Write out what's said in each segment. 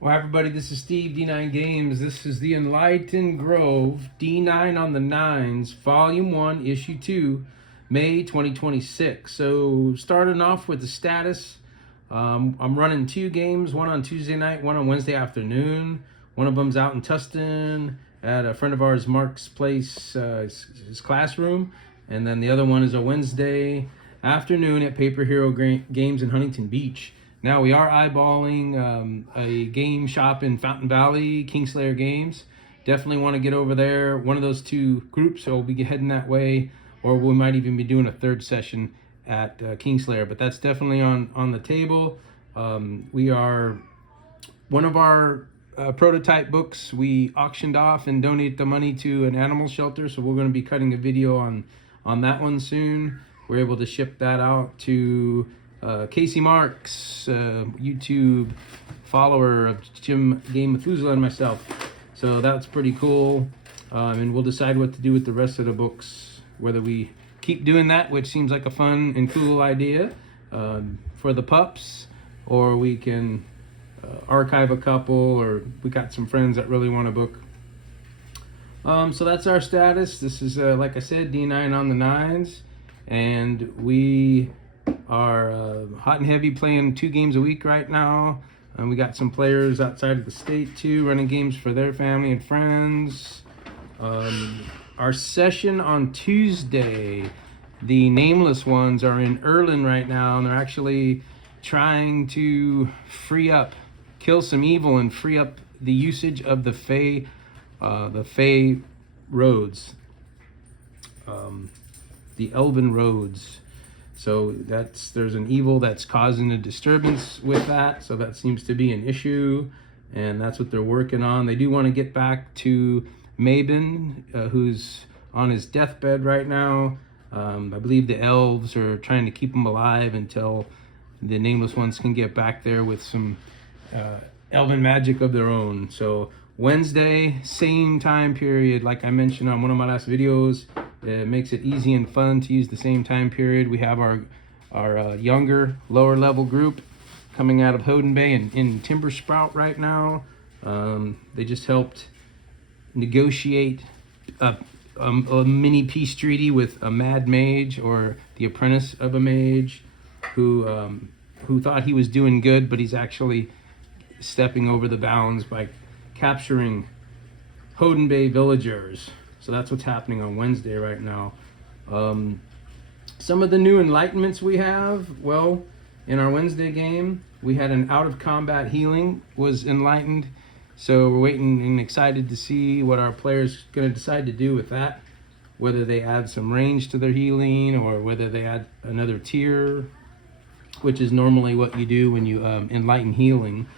Well, hi everybody, this is Steve, D9 Games. This is the Enlightened Grove, D9 on the Nines, Volume 1, Issue 2, May 2026. So, starting off with the status, I'm running 2 games, one on Tuesday night, one on Wednesday afternoon. One of them's out in Tustin at a friend of ours, Mark's place, his classroom. And then the other one is a Wednesday afternoon at Paper Hero Games in Huntington Beach. Now we are eyeballing a game shop in Fountain Valley, Kingslayer Games. Definitely want to get over there. One of those two groups, so we'll be heading that way, or we might even be doing a third session at Kingslayer. But that's definitely on the table. We are one of our prototype books we auctioned off and donated the money to an animal shelter, so we're going to be cutting a video on that one soon. We're able to ship that out to Casey Marks, YouTube follower of Jim Game Methuselah and myself. So that's pretty cool. And we'll decide what to do with the rest of the books, whether we keep doing that, which seems like a fun and cool idea for the pups, or we can archive a couple, or we got some friends that really want a book. So that's our status. This is, like I said, D9 on the Nines, and we are hot and heavy, playing 2 games a week right now. And we got some players outside of the state too, running games for their family and friends. Our session on Tuesday, the nameless ones are in Erlin right now, and they're actually trying to kill some evil and free up the usage of the Fey roads, the Elven roads. So there's an evil that's causing a disturbance with that. So that seems to be an issue, and that's what they're working on. They do want to get back to Mabin, who's on his deathbed right now. I believe the elves are trying to keep him alive until the nameless ones can get back there with some elven magic of their own. So Wednesday, same time period, like I mentioned on one of my last videos. It makes it easy and fun to use the same time period. We have our younger, lower level group coming out of Hoden Bay and in Timber Sprout right now. They just helped negotiate a mini peace treaty with a mad mage, or the apprentice of a mage, who thought he was doing good, but he's actually stepping over the bounds by capturing Hoden Bay villagers. So that's what's happening on Wednesday right now. Some of the new enlightenments we have, well, in our Wednesday game, we had an out of combat healing was enlightened. So we're waiting and excited to see what our players going to decide to do with that. Whether they add some range to their healing, or whether they add another tier, which is normally what you do when you enlighten healing.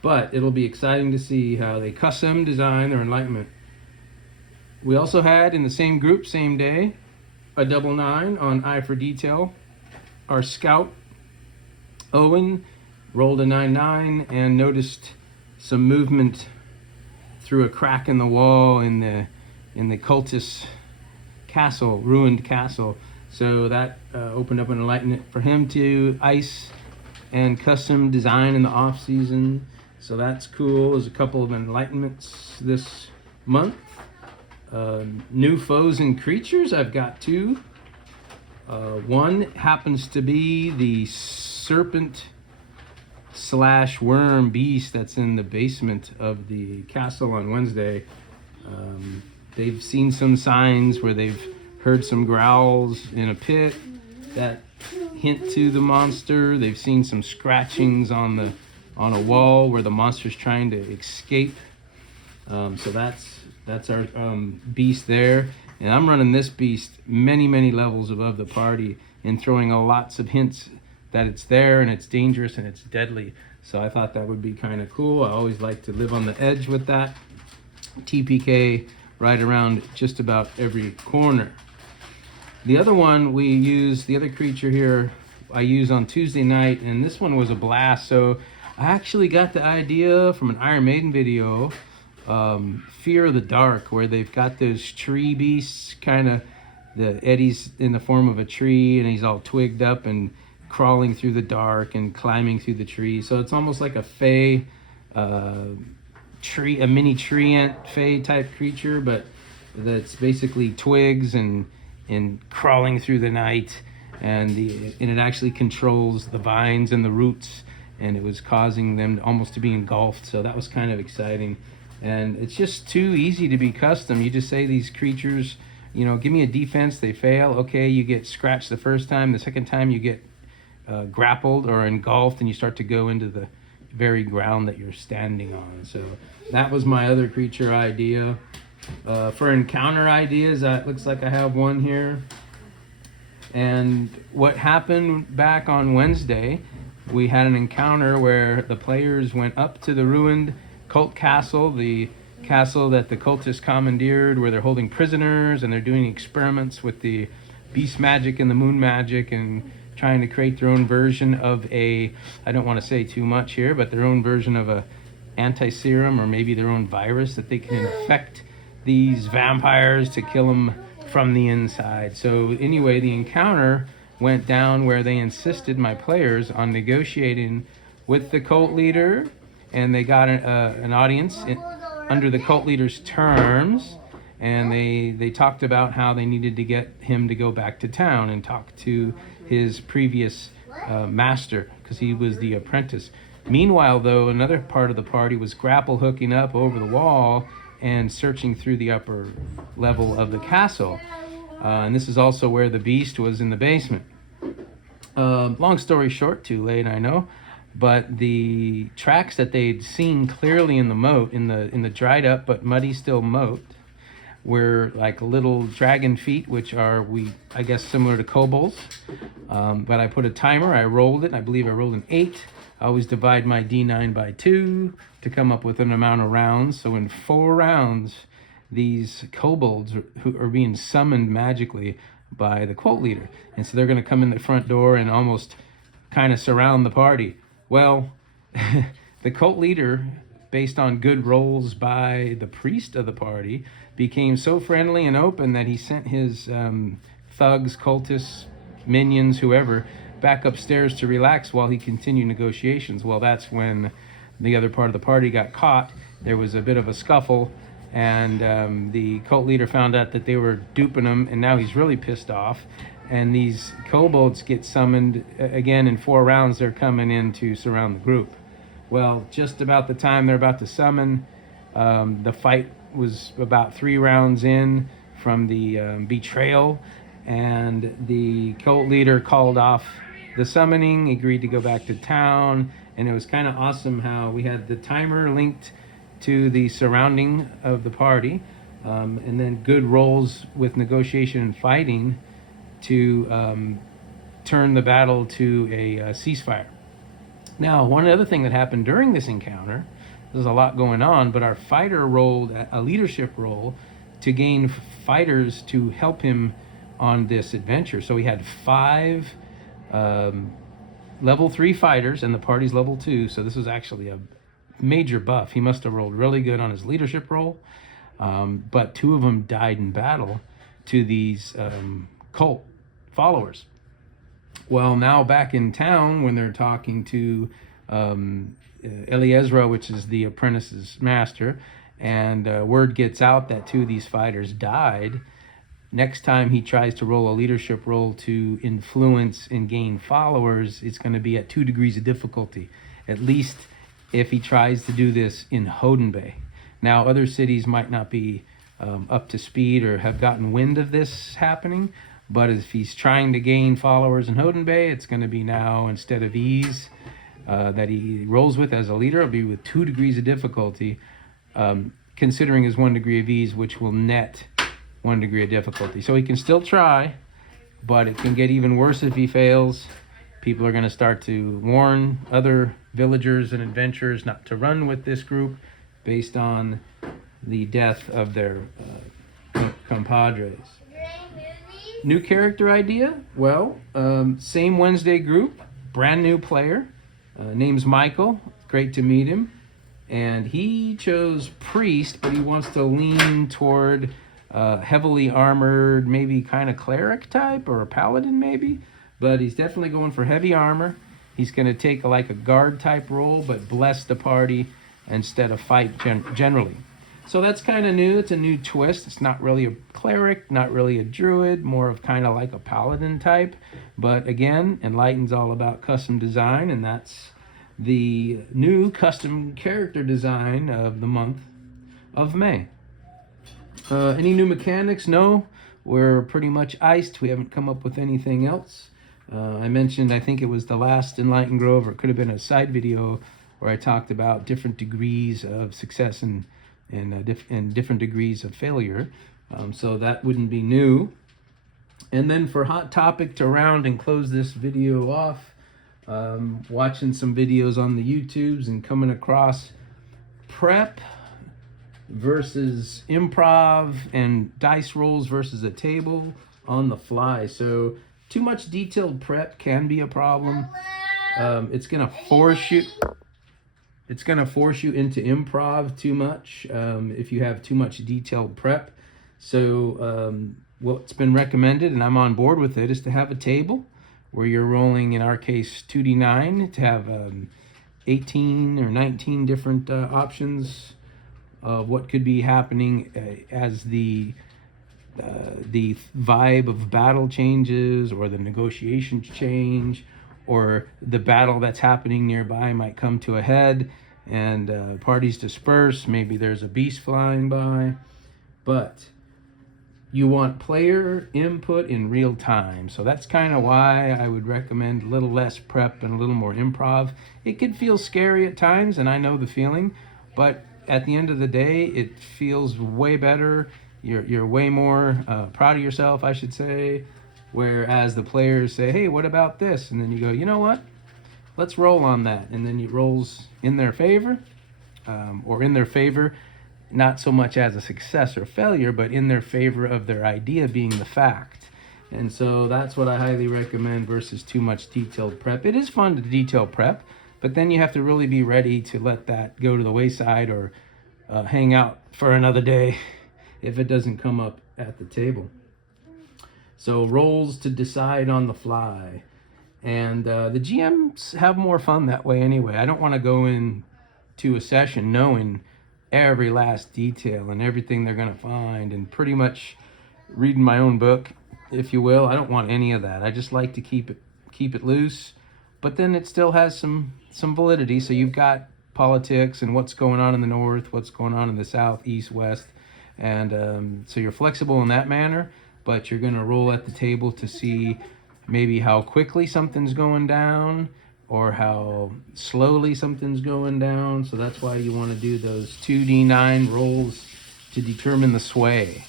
But it'll be exciting to see how they custom design their enlightenment. We also had, in the same group, same day, a double 9 on Eye for Detail. Our scout, Owen, rolled a 9-9 and noticed some movement through a crack in the wall in the cultist castle, ruined castle. So that opened up an enlightenment for him to ice and custom design in the off season. So that's cool. There's a couple of enlightenments this month. New foes and creatures, I've got 2. One happens to be the serpent / worm beast that's in the basement of the castle on Wednesday. They've seen some signs where they've heard some growls in a pit that hint to the monster. They've seen some scratchings on a wall where the monster's trying to escape. So that's our beast there. And I'm running this beast many levels above the party and throwing lots of hints that it's there and it's dangerous and it's deadly. So I thought that would be kind of cool. I always like to live on the edge with that. TPK right around just about every corner. The other one we use, the other creature here, I use on Tuesday night, and this one was a blast. So I actually got the idea from an Iron Maiden video, Fear of the Dark, where they've got those tree beasts, kind of, the Eddie's in the form of a tree, and he's all twigged up and crawling through the dark and climbing through the trees. So it's almost like a Fey a mini tree ant fey type creature, but that's basically twigs and crawling through the night, and it actually controls the vines and the roots, and it was causing them almost to be engulfed. So that was kind of exciting, and it's just too easy to be custom. You just say these creatures, give me a defense, they fail. Okay, you get scratched the first time. The second time you get grappled or engulfed, and you start to go into the very ground that you're standing on. So that was my other creature idea. For encounter ideas, it looks like I have one here. And what happened back on Wednesday, we had an encounter where the players went up to the ruined cult castle, the castle that the cultists commandeered, where they're holding prisoners and they're doing experiments with the beast magic and the moon magic, and trying to create their own version of I don't want to say too much here, but their own version of a anti-serum, or maybe their own virus that they can infect these vampires to kill them from the inside. So anyway, the encounter went down where they insisted, my players, on negotiating with the cult leader, and they got an audience under the cult leader's terms, and they talked about how they needed to get him to go back to town and talk to his previous master, because he was the apprentice. Meanwhile, though, another part of the party was grapple hooking up over the wall and searching through the upper level of the castle. And this is also where the beast was, in the basement. Long story short, too late, I know, but the tracks that they'd seen clearly in the moat, in the dried up but muddy still moat, were like little dragon feet, which are, I guess, similar to kobolds. But I put a timer, I rolled it, I believe I rolled an 8. I always divide my D9 by 2 to come up with an amount of rounds. So in 4 rounds, these kobolds who are being summoned magically by the cult leader. And so they're going to come in the front door and almost kind of surround the party. Well, the cult leader, based on good rolls by the priest of the party, became so friendly and open that he sent his thugs, cultists, minions, whoever, back upstairs to relax while he continued negotiations. Well, that's when the other part of the party got caught. There was a bit of a scuffle, and the cult leader found out that they were duping him, and now he's really pissed off. And these kobolds get summoned again in 4 rounds. They're coming in to surround the group. Well, just about the time they're about to summon, the fight was about 3 rounds in from the betrayal, and the cult leader called off the summoning, agreed to go back to town, and it was kind of awesome how we had the timer linked to the surrounding of the party, and then good rolls with negotiation and fighting to turn the battle to a ceasefire. Now, one other thing that happened during this encounter, there's a lot going on, but our fighter rolled a leadership roll to gain fighters to help him on this adventure. So we had 5 level 3 fighters, and the party's level 2, so this was actually a major buff. He must have rolled really good on his leadership roll, but 2 of them died in battle to these cult followers. Well, now back in town, when they're talking to Eliezra, which is the apprentice's master, and word gets out that 2 of these fighters died, next time he tries to roll a leadership roll to influence and gain followers, it's going to be at 2 degrees of difficulty, at least if he tries to do this in Hoden Bay. Now, other cities might not be up to speed or have gotten wind of this happening, but if he's trying to gain followers in Hoden Bay, it's going to be now, instead of ease that he rolls with as a leader, it'll be with 2 degrees of difficulty, considering his 1 degree of ease, which will net 1 degree of difficulty. So he can still try, but it can get even worse if he fails. People are going to start to warn other villagers and adventurers not to run with this group based on the death of their compadres. New character idea? Well, same Wednesday group, brand new player, name's Michael. Great to meet him. And he chose priest, but he wants to lean toward heavily armored, maybe kind of cleric type, or a paladin maybe. But he's definitely going for heavy armor. He's going to take like a guard type role, but bless the party instead of fight generally. So that's kind of new. It's a new twist. It's not really a cleric, not really a druid, more of kind of like a paladin type. But again, Enlightened's all about custom design, and that's the new custom character design of the month of May. Any new mechanics? No. We're pretty much iced. We haven't come up with anything else. I mentioned, I think it was the last Enlightened Grove, or it could have been a side video where I talked about different degrees of success and different degrees of failure. So that wouldn't be new. And then for hot topic to round and close this video off, watching some videos on the YouTubes and coming across prep versus improv and dice rolls versus a table on the fly. So too much detailed prep can be a problem. It's gonna force you into improv too much if you have too much detailed prep. So what's been recommended, and I'm on board with it, is to have a table where you're rolling, in our case, 2d9, to have 18 or 19 different options of what could be happening as the vibe of battle changes, or the negotiations change, or the battle that's happening nearby might come to a head and parties disperse. Maybe there's a beast flying by. But you want player input in real time. So that's kind of why I would recommend a little less prep and a little more improv. It could feel scary at times, and I know the feeling, but at the end of the day, it feels way better. You're way more proud of yourself, I should say. Whereas the players say, hey, what about this? And then you go, you know what? Let's roll on that. And then it rolls in their favor, or in their favor, not so much as a success or failure, but in their favor of their idea being the fact. And so that's what I highly recommend versus too much detailed prep. It is fun to detail prep, but then you have to really be ready to let that go to the wayside, or hang out for another day if it doesn't come up at the table. So rolls to decide on the fly. And the GMs have more fun that way anyway. I don't want to go into a session knowing every last detail and everything they're going to find, and pretty much reading my own book, if you will. I don't want any of that. I just like to keep it loose, but then it still has some validity. So you've got politics and what's going on in the north, what's going on in the south, east, west, and so you're flexible in that manner, but you're going to roll at the table to see maybe how quickly something's going down or how slowly something's going down. So that's why you want to do those 2d9 rolls to determine the sway.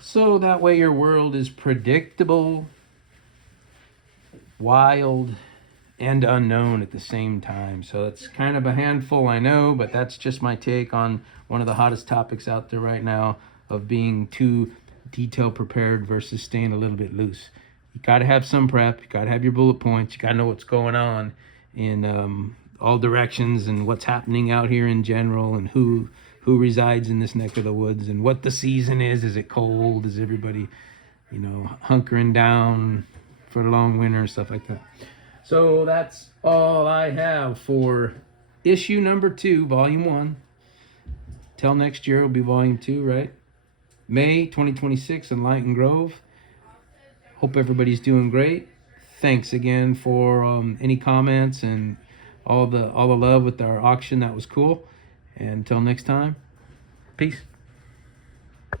So that way your world is predictable, wild, and unknown at the same time. So it's kind of a handful, I know, but that's just my take on one of the hottest topics out there right now, of being too detail prepared versus staying a little bit loose. You got to have some prep. You got to have your bullet points. You got to know what's going on in all directions, and what's happening out here in general, and who resides in this neck of the woods, and what the season is. Is it cold? Is everybody, hunkering down for the long winter, stuff like that. So that's all I have for issue number 2, volume 1. Till next year, it'll be volume 2, right? May 2026, Enlightened Grove. Hope everybody's doing great. Thanks again for any comments and all the love with our auction. That was cool. And until next time, peace.